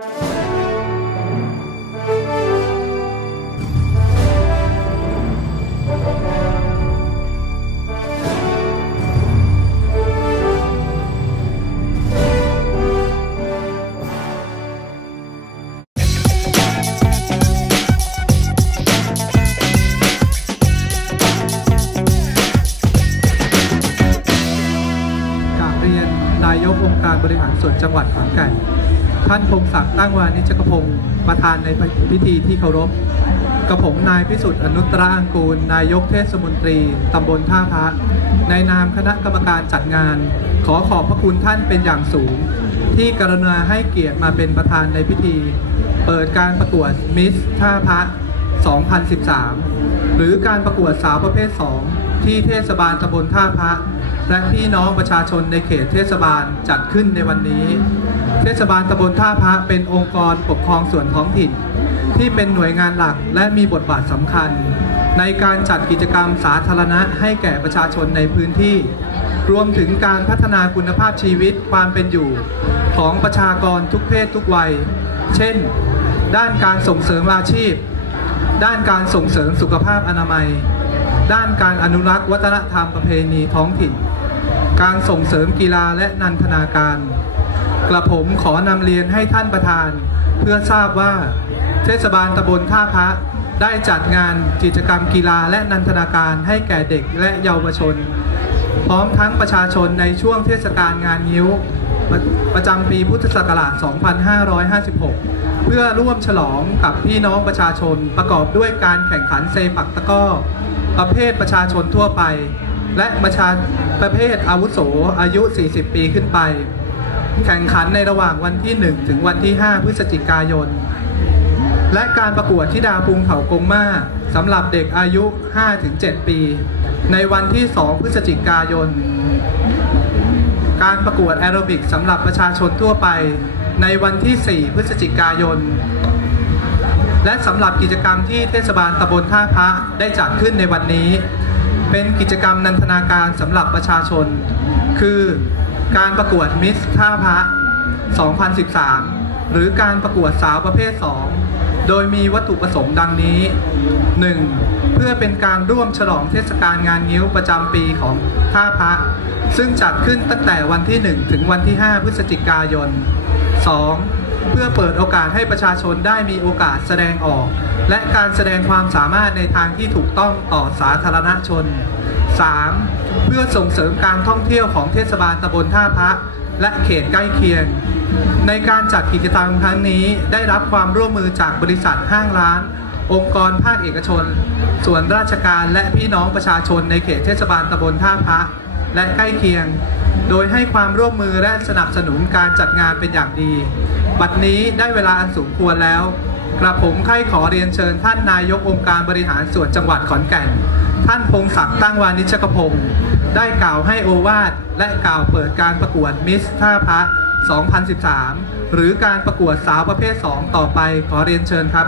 กาบเรียนนายกองค์การบริหารส่วนจังหวัดขอนแก่น ท่านพงศักดิ์ตั้งวานิชกพงศ์ประธานในพิธีที่เคารพกระผมนายพิสุทธิ์อนุตตรอังกูล นายกเทศมนตรี ตำบลท่าพระ ในนามคณะกรรมการจัดงาน ขอขอบพระคุณท่านเป็นอย่างสูง ที่กรุณาให้เกียรติมาเป็นประธานในพิธี เปิดการประกวดมิสท่าพระ 2013 หรือการประกวดสาวประเภท 2 ที่เทศบาลตำบลท่าพระ และพี่น้องประชาชนในเขตเทศบาลจัดขึ้นในวันนี้ เทศบาลตำบลท่าพระเป็นองค์กรปกครองส่วนท้องถิ่น ที่เป็นหน่วยงานหลักและมีบทบาทสำคัญ ในการจัดกิจกรรมสาธารณะให้แก่ประชาชนในพื้นที่ รวมถึงการพัฒนาคุณภาพชีวิตความเป็นอยู่ ของประชากรทุกเพศทุกวัย เช่น ด้านการส่งเสริมอาชีพ ด้านการส่งเสริมสุขภาพอนามัย ด้านการอนุรักษ์วัฒนธรรมประเพณีท้องถิ่น การส่งเสริมกีฬาและนันทนาการ กระผมขอนำเรียนให้ท่านประธาน เพื่อทราบว่าเทศบาลตำบลท่าพระได้จัดงานกิจกรรมกีฬาและนันทนาการให้แก่เด็กและเยาวชน พร้อมทั้งประชาชนในช่วงเทศกาลงานยิ้วประประจำปีพุทธศักราช 2556 เพื่อร่วมฉลองกับพี่น้องประชาชนประกอบด้วยการแข่งขันเซปักตะก้อ ประเภทประชาชนทั่วไป และประชาประเภทอาวุโสอายุ 40 ปีขึ้นไป แข่งขันในระหว่างวันที่ 1 ถึงวันที่ 5 พฤศจิกายน และการประกวดที่ดาพุงเถากงมาสำหรับเด็กอายุ 5-7 ปี ในวันที่ 2 พฤศจิกายน การประกวดแอโรบิกสำหรับประชาชนทั่วไป ในวันที่ 4 พฤศจิกายน และสำหรับกิจกรรมที่เทศบาลตำบลท่าพระได้จัดขึ้นในวันนี้ เป็นกิจกรรมนันทนาการสำหรับประชาชน คือ การประกวดมิสท่าพระ 2013 หรือการประกวดสาวประเภท 2 โดยมีวัตถุประสงค์ดังนี้ 1. เพื่อเป็นการร่วมฉลองเทศกาลงานงิ้วประจำปีของท่าพระ ซึ่งจัดขึ้นตั้งแต่วันที่ 1 ถึงวันที่ 5 พฤศจิกายน 2. เพื่อเปิดโอกาสให้ประชาชนได้มีโอกาสแสดงออก และการแสดงความสามารถในทางที่ถูกต้องต่อสาธารณชน 3. เพื่อส่งเสริมการท่องเที่ยวของเทศบาลตำบลท่าพระและเขตใกล้เคียง ในการจัดกิจกรรมครั้งนี้ได้รับความร่วมมือจากบริษัทห้างร้าน องค์กรภาคเอกชน ส่วนราชการและพี่น้องประชาชนในเขตเทศบาลตำบลท่าพระและใกล้เคียง โดยให้ความร่วมมือและสนับสนุนการจัดงานเป็นอย่างดี บัดนี้ได้เวลาอันสมควรแล้ว กระผมใคร่ขอเรียนเชิญท่านนายกองค์การบริหารส่วนจังหวัดขอนแก่น ท่านพงศักดิ์ตั้งวานิชกพงศ์ได้กล่าวให้โอวาทและกล่าวเปิดการประกวดมิสท่าพระ 2013 หรือการประกวดสาวประเภท 2 ต่อไปขอเรียนเชิญครับ